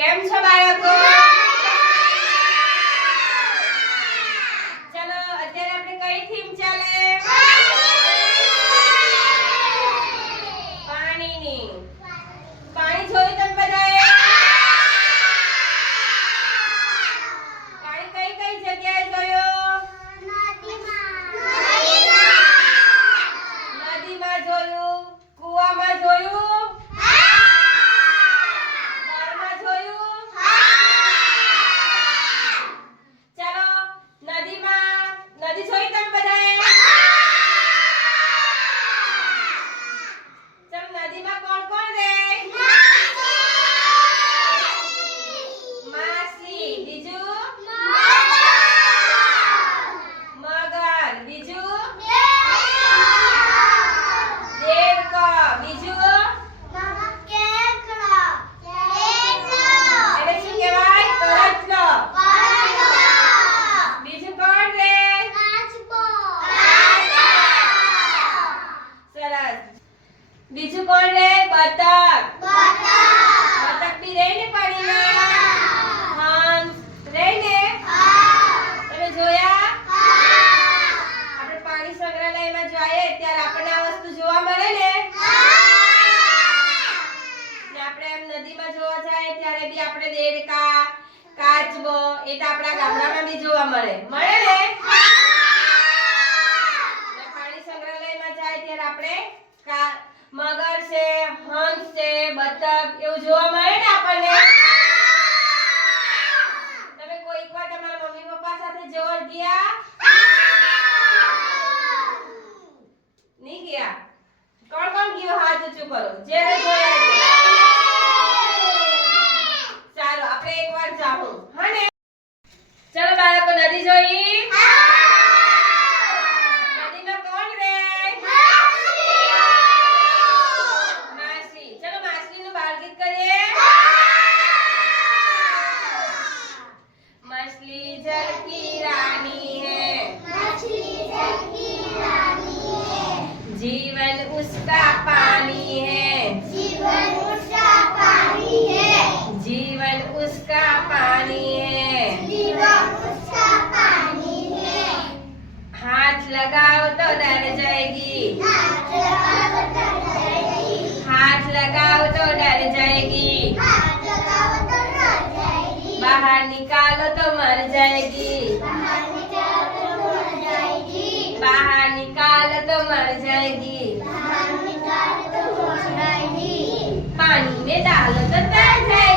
કેમ છો બાળકો? ચલો અત્યારે આપણે કઈ થીમ ચાલે? પાણીની પાણી જોયું તમે બધાએ પાણી કઈ કઈ જગ્યાએ જોયું નદીમાં જોયું કૂવામાં જોયું નળમાં જોયું ચાલો નદીમાં નદી જોઈ તમે બધાએ ચમ નદીમાં કોણ કોણ રહે માછલી બીજું મગર બીજું દેડકો બીજું એને શું કહેવાય કરચલો બીજું કોણ રે સરસ બીજું કોણ રે બતક. બતક. બી રહે ને. પાણીમાં હંસ. રહે ને તમે જોયા? આપણે પાણી સંગ્રહાલયમાં જઈએ ત્યારે આપણને આ વસ્તુ જોવા મળે ને. આપણે એમ નદીમાં જોવા જાય ત્યારે બી આપણે દેડકા કાચબો એ તો આપણા ગામડામાં બી જોવા મળે. મળે ને પાણી સંગ્રહાલયમાં જાય ત્યારે આપણે મગર છે, હંસ છે, બતક, એવું જોવા મળે ને આપણને? તમે કોઈક વાર તમારા મમ્મી પપ્પા સાથે જોવા ગયા? નહીં ગયા? કોણ કોણ ગયો હાથ ઊંચું કરો? જે. ચાલો આપણે એકવાર જાઉં હા ને? ચલો બાળકો, નદી જોઈ. जल की रानी है। मछली जल की रानी है। जीवन उसका पानी है। जीवन उसका पानी है। जीवन उसका पानी है। जीवन उसका पानी है। हाथ लगाओ तो डर जाएगी। हाथ लगाओ तो डर जाएगी। हाथ लगाओ तो डर बाहर निकालो तो मर जाएगी बाहर निकालो तो मर जाएगी पानी में डालो तो तैर